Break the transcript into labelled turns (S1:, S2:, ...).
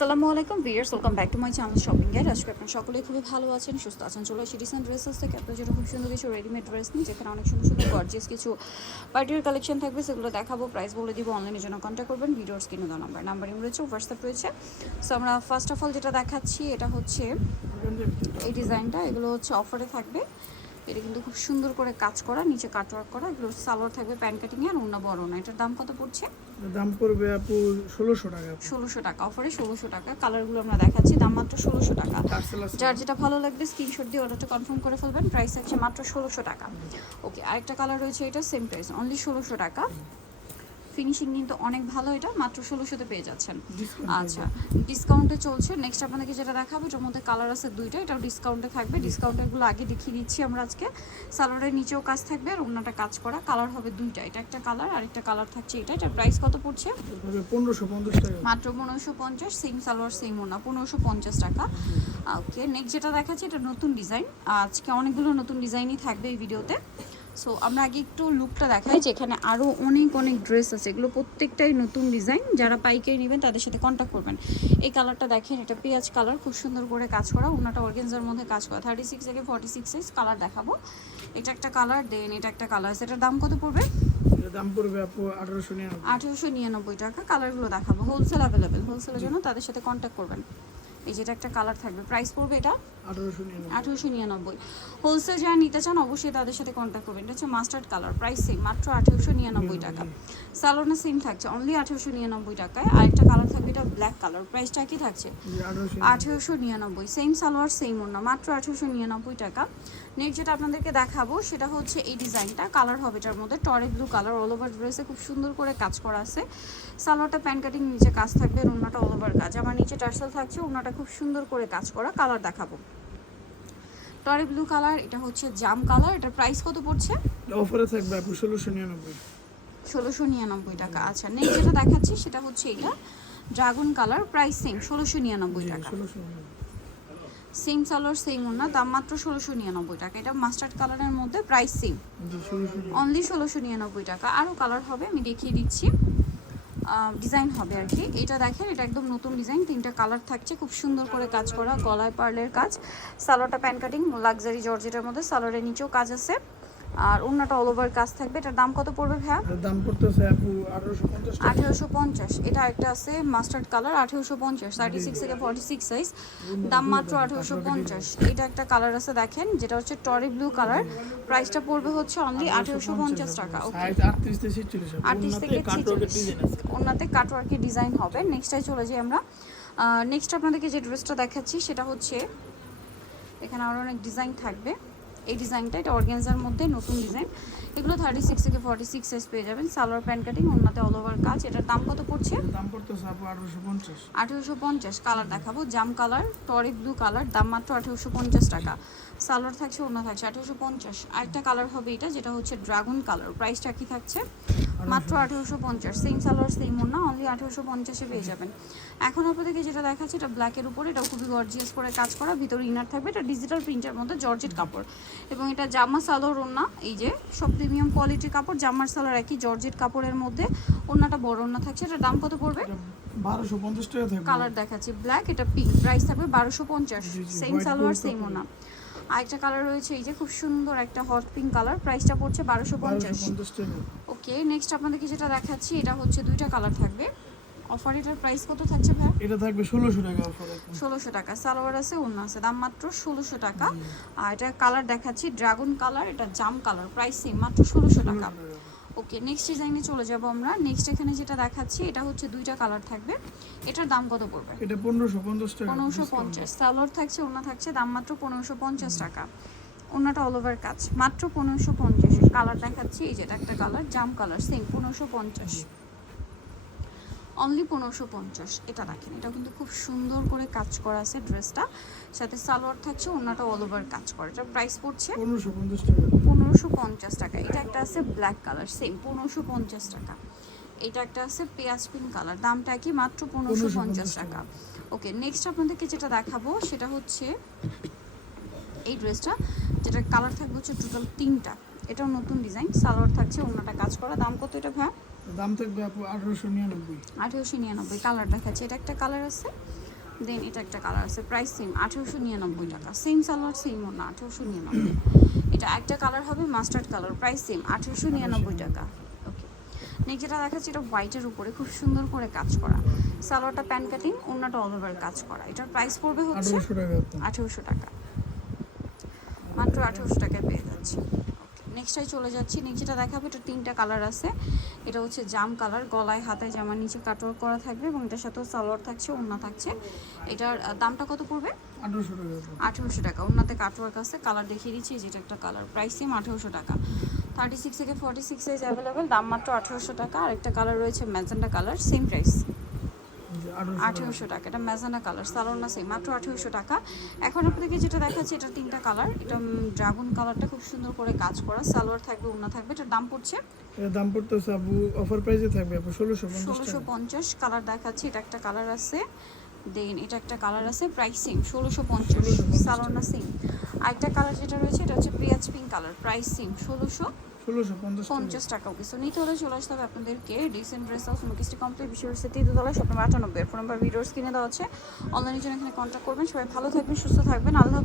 S1: আসসালামু আলাইকুম viewers welcome back to my channel shopping guide আজকে আপনারা সকলেই খুবই ভালো আছেন, সুস্থ আছেন। চলে আসি রিসেন্ট ড্রেসেস থেকে। আপনার জন্য খুব সুন্দর কিছু রেডিমেড ড্রেস নিই যেখানে অনেক সুন্দর সুন্দর গর্জিয়াস কিছু পার্টির কালেকশন থাকবে, সেগুলো দেখাবো প্রাইস বলে দিব অনলাইনের জন্য কন্ট্যাক্ট করবেন। ভিডিওর স্ক্রিনে দেওয়া নাম্বার নাম্বার রয়েছে হোয়াটসঅ্যাপ রয়েছে। সো আমরা ফার্স্ট অফ অল যেটা দেখাচ্ছি, এটা হচ্ছে এই ডিজাইনটা এগুলো হচ্ছে অফারে থাকবে। এটা কিন্তু খুব সুন্দর করে কাজ করা নিচে কাটওয়ার্ক করা এগুলো সালোয়ার থাকবে প্যান্ট কাটিং আর অন্য বড় না এটার দাম কত পড়ছে?
S2: দাম পড়বে আপু ষোলোশো টাকা
S1: ষোলোশো টাকা অফারে ষোলোশো টাকা। কালারগুলো আমরা দেখাচ্ছি দাম মাত্র ষোলোশো টাকা। যার যেটা ভালো লাগবে স্ক্রিনশট দিয়ে অর্ডারটা কনফার্ম করে ফেলবেন। প্রাইস আছে মাত্র ষোলোশো টাকা। ওকে আরেকটা কালার রয়েছে এটা সেম প্রাইস অনলি ষোলোশো টাকা। ফিনিশিং কিন্তু অনেক ভালো এটা মাত্র ষোলোশোতে পেয়ে যাচ্ছেন। আচ্ছা ডিসকাউন্টে চলছে। নেক্সট আপনাদেরকে যেটা দেখাবো এটার মধ্যে কালার আছে দুইটা এটাও ডিসকাউন্টে থাকবে। ডিসকাউন্টেরগুলো আগে দেখিয়ে দিচ্ছি আমরা আজকে। সালোয়ারের নিচেও কাজ থাকবে আর অন্যটা কাজ করা। কালার হবে দুইটা এটা একটা কালার আর একটা কালার থাকছে এটা। এটার প্রাইস কত পড়ছে? মাত্র পনেরোশো পঞ্চাশ সেম সালোয়ার সেম ওনা পনেরোশো পঞ্চাশ টাকা। ওকে নেক্সট যেটা দেখাচ্ছি এটা নতুন ডিজাইন আজকে অনেকগুলো নতুন ডিজাইনই থাকবে এই ভিডিওতে সো আমরা আগে একটু লুকটা দেখাই যেখানে আরও অনেক অনেক ড্রেস আছে। এগুলো প্রত্যেকটাই নতুন ডিজাইন যারা পাইকারি নেবেন তাদের সাথে কন্ট্যাক্ট করবেন। এই কালারটা দেখেন এটা পেঁয়াজ কালার খুব সুন্দর করে কাজ করা। ওনাটা অর্গেনজার মধ্যে কাজ করা। থার্টি সিক্স থেকে ফর্টি সিক্স সাইজ কালার দেখাবো। এটা একটা কালার দেন এটা একটা কালার সেটার দাম কত পড়বে?
S2: দাম পড়বে আপু আঠারোশো
S1: আঠেরোশো নিরানব্বই টাকা। কালারগুলো দেখাবো। হোলসেল অ্যাভেলেবেল হোলসেলের জন্য তাদের সাথে কন্ট্যাক্ট করবেন। এই যেটা একটা কালার থাকবে। প্রাইস পড়বে এটা?
S2: আঠারোশো নিরানব্বই।
S1: হোলসেল যারা নিতে চান অবশ্যই তাদের সাথে কন্ট্যাক্ট করবেন। এটা হচ্ছে মাস্টার্ড কালার প্রাইস সেম মাত্র আঠেরোশো নিরানব্বই টাকা। সালোনা সেম থাকছে অনলি আঠেরোশো নিরানব্বই টাকায়। আরেকটা কালার থাকবে এটা ব্ল্যাক কালার প্রাইসটা কি থাকছে।
S2: আঠারোশো
S1: নিরানব্বই। সেম সালোয়ার সেম মাত্র আঠেরোশো নিরানব্বই টাকা। নেক্সট যেটা আপনাদেরকে দেখাবো সেটা হচ্ছে এই ডিজাইনটা কালার হবে এটার মধ্যে টরে ব্লু কালার অল ওভার ড্রেসে খুব সুন্দর করে কাজ করা আছে। সালোয়ারটা প্যান্ট কাটিং নিচে কাজ থাকবে আর ওড়নাটা অল ওভার কাজ। আমার নিচে টার্সেল থাকছে ওড়নাটা খুব সুন্দর করে কাজ করা কালার দেখাবো। টরে ব্লু কালার এটা হচ্ছে জাম কালার এটার প্রাইস কত পড়ছে?
S2: অফারে থাকবে আপু ষোলোশো নিরানব্বই।
S1: ষোলোশো নিরানব্বই টাকা আচ্ছা নেক্সট যেটা দেখাচ্ছি সেটা হচ্ছে এটা ড্রাগন কালার প্রাইস সেম ষোলোশো নিরানব্বই টাকা। সেম সালোয়ার সেম ওনা দাম মাত্র ষোলোশো নিরানব্বই টাকা। এটা মাস্টার্ড কালারের মধ্যে প্রাইস সেম অনলি ষোলোশো নিরানব্বই টাকা। আরও কালার হবে আমি দেখিয়ে দিচ্ছি। ডিজাইন হবে আর কি। এটা দেখেন, এটা একদম নতুন ডিজাইন তিনটা কালার থাকছে, খুব সুন্দর করে কাজ করা, গলায় পার্লের কাজ। সালোয়ারটা প্যান কাটিং লাক্সারি জর্জেটের মধ্যে সালোয়ারের নিচেও কাজ আছে। আর অন্যটা অল ওভার কাজ থাকবে। এটার দাম কত পড়বে ভাইয়া?
S2: এর দাম পড়তেছে আপু আঠারোশো পঞ্চাশ টাকা।
S1: আঠেরোশো পঞ্চাশ। এটা একটা আছে মাস্টার্ড কালার আঠেরোশো পঞ্চাশ। থার্টি সিক্স থেকে ফর্টি সিক্স সাইজ দাম মাত্র আঠেরোশো পঞ্চাশ। এটা একটা কালার আছে দেখেন যেটা হচ্ছে টরি ব্লু কালার প্রাইসটা পড়বে হচ্ছে অনলি আঠেরোশো পঞ্চাশ টাকা ওকে
S2: সাইজ আটত্রিশ থেকে ছিচল্লিশ
S1: আটত্রিশ থেকে
S2: কাটওয়ার্কের ডিজাইন আছে।
S1: ওনাতে কাটওয়ার্কের ডিজাইন হবে। নেক্সটটাই চলে যাই আমরা। নেক্সট আপনাদেরকে যে ড্রেসটা দেখাচ্ছি সেটা হচ্ছে এখানে আরও অনেক ডিজাইন থাকবে। এই ডিজাইনটা এটা অর্গেনজার মধ্যে নতুন ডিজাইন। এগুলো থার্টি সিক্স থেকে ফর্টি সিক্স সাইজ পেয়ে যাবেন। সালোয়ার প্যান্ট কাটিং ওনাতে অল ওভার কাজ। এটার দাম কত পড়ছে?
S2: দাম পড়তেছে আপু আঠারোশো পঞ্চাশ।
S1: আঠেরোশো পঞ্চাশ। কালার দেখাবো। জাম কালার টরিক ব্লু কালার দাম মাত্র আঠেরোশো পঞ্চাশ টাকা। সালোয়ার থাকছে অন্য থাকছে আঠেরোশো পঞ্চাশ। আরেকটা কালার হবে এটা যেটা হচ্ছে ড্রাগন কালার প্রাইসটা কি থাকছে? মাত্র আঠেরোশো পঞ্চাশ। সেম সালোয়ার সেম ওনা অনলি আঠেরোশো পঞ্চাশে পেয়ে যাবেন। এখন আপনাদেরকে যেটা দেখাচ্ছে এটা ব্ল্যাকের উপরে এটা খুবই গর্জিয়াস করে কাজ করা। ভিতরে ইনার থাকবে এটা ডিজিটাল প্রিন্টের মধ্যে জর্জেট কাপড়। এবং এটা জামা সালোয়ার ওনা এই যে সব প্রিমিয়াম কোয়ালিটির কাপড় জামার সালোয়ার একই জর্জেট কাপড়ের মধ্যে। ওনাটা বড় ওনা থাকছে এটার দাম কত পড়বে?
S2: বারোশো পঞ্চাশ টাকা
S1: কালার দেখাচ্ছি ব্ল্যাক এটা পিঙ্ক প্রাইস থাকবে বারোশো পঞ্চাশ। Same salwar same. ওনা আরেকটা কালার রয়েছে এই যে খুব সুন্দর একটা হট পিঙ্ক কালার প্রাইসটা পড়ছে বারোশো পঞ্চাশ। ওকে নেক্সট আপনাদেরকে যেটা দেখাচ্ছি এটা হচ্ছে দুইটা কালার থাকবে। অফার এটার প্রাইস কত থাকছে ভাই?
S2: এটা থাকবে ষোলোশো টাকা অফারে
S1: ষোলোশো টাকা। সালোয়ার আছে অন্য আছে দাম মাত্র ষোলোশো টাকা। আর এটা কালার দেখাচ্ছি ড্রাগন কালার এটা জাম কালার প্রাইস সেম মাত্র ষোলোশো টাকা। ওকে নেক্সট ডিজাইনে চলে যাব আমরা। নেক্সট এখানে যেটা দেখাচ্ছি এটা হচ্ছে দুইটা কালার থাকবে। এটার দাম কত পড়বে?
S2: এটা পনেরোশো পঞ্চাশ টাকা।
S1: পনেরোশো
S2: discount।
S1: পঞ্চাশ। সালোয়ার থাকছে ওনা থাকছে দাম মাত্র পনেরোশো পঞ্চাশ টাকা। ওনাটা অল ওভার কাজ। মাত্র পনেরোশো পঞ্চাশ। কালার দেখাচ্ছি এই যেটা একটা কালার জাম কালার সেম পনেরোশো পঞ্চাশ। অনলি পনেরোশো পঞ্চাশ। এটা দেখেন এটা কিন্তু খুব সুন্দর করে কাজ করা আছে ড্রেসটা সাথে সালোয়ার থাকছে ওনাটা অল ওভার কাজ করে। এটার প্রাইস পড়ছে
S2: পনেরোশো পঞ্চাশ টাকা।
S1: পনেরোশো পঞ্চাশ টাকা। এটা একটা আছে ব্ল্যাক কালার সেম পনেরোশো পঞ্চাশ টাকা। এটা একটা আছে পেঁয়াজ পিঙ্ক কালার দামটা কি মাত্র পনেরোশো পঞ্চাশ টাকা। ওকে নেক্সট আপনাদেরকে যেটা দেখাবো সেটা হচ্ছে এই ড্রেসটা যেটা কালার থাকবে হচ্ছে টোটাল তিনটা। এটাও নতুন ডিজাইন সালোয়ার থাকছে অন্যটা কাজ করা। দাম কত এটা ভাই
S2: দাম থাকবে আপু আঠারোশো নিরানব্বই।
S1: আঠেরোশো নিরানব্বই কালার দেখাচ্ছে। এটা একটা কালার আছে দেন এটা একটা কালার আছে প্রাইস সেম আঠেরোশো নিরানব্বই টাকা। সেম সালোয়ার সেম না আঠেরোশো নিরানব্বই। এটা একটা কালার হবে মাস্টার্ড কালার প্রাইস সেম আঠেরোশো নিরানব্বই টাকা। ওকে নেক্সট যেটা দেখাচ্ছি এটা হোয়াইটের উপরে খুব সুন্দর করে কাজ করা। সালোয়ারটা প্যান কাটিং অন্যটা অল ওভার কাজ করা। এটার প্রাইস পড়বে হচ্ছে
S2: আঠারোশো টাকা।
S1: আঠেরোশো টাকা। মাত্র আঠেরোশো টাকায় পেয়ে যাচ্ছি। নেক্সটটাই চলে যাচ্ছি। নেক্সট যেটা দেখাবো এটা তিনটা কালার আছে। এটা হচ্ছে জাম কালার গলায় হাতায় জামার নিচে কাটওয়ার্ক করা থাকবে এবং এটার সাথেও সালোয়ার থাকছে ওড়না থাকছে। এটার দামটা কত পড়বে?
S2: আঠারোশো টাকা
S1: আঠেরোশো টাকা। ওড়নাতে কাটওয়ার্ক আছে কালার দেখিয়ে দিচ্ছি যেটা একটা কালার প্রাইস সেম আঠেরোশো টাকা। থার্টি সিক্স থেকে ফর্টি সিক্স সাইজ অ্যাভেলেবেল দাম মাত্র আঠেরোশো টাকা। আর একটা কালার রয়েছে ম্যাজেন্ডা কালার সেম প্রাইস
S2: আঠারোশো টাকা।
S1: এটা ম্যাজানা কালার সালোয়ার না সেম মাত্র আঠেরোশো টাকা। এখন আপনাদেরকে যেটা দেখাচ্ছি এটা তিনটা কালার এটা ড্রাগন কালারটা খুব সুন্দর করে কাজ করা সালোয়ার থাকবে ওনা থাকবে এটার দাম পড়ছে?
S2: এর দাম পড়তেছে আপু অফার প্রাইসে থাকবে আপু ষোলোশো
S1: ষোলোশো পঞ্চাশ কালার দেখাচ্ছি এটা একটা কালার আছে। দেন এটা একটা কালার আছে প্রাইস সেম ষোলোশো পঞ্চাশ
S2: 1650
S1: সালোয়ার সেম আরেকটা কালার যেটা রয়েছে এটা হচ্ছে পেঁয়াজ পিঙ্ক কালার প্রাইস সেম ষোলোশো।
S2: পঞ্চাশ টাকা।
S1: নিতে হলে চলে আসতে হবে আপনাদেরকে ডিসেন্ট আটানব্বই। ফোন কিনে দেওয়া আছে। অনলাইনের জন্য এখানে কন্ট্যাক্ট করবেন। সবাই ভালো থাকবেন, সুস্থ থাকবেন। আল্লাহ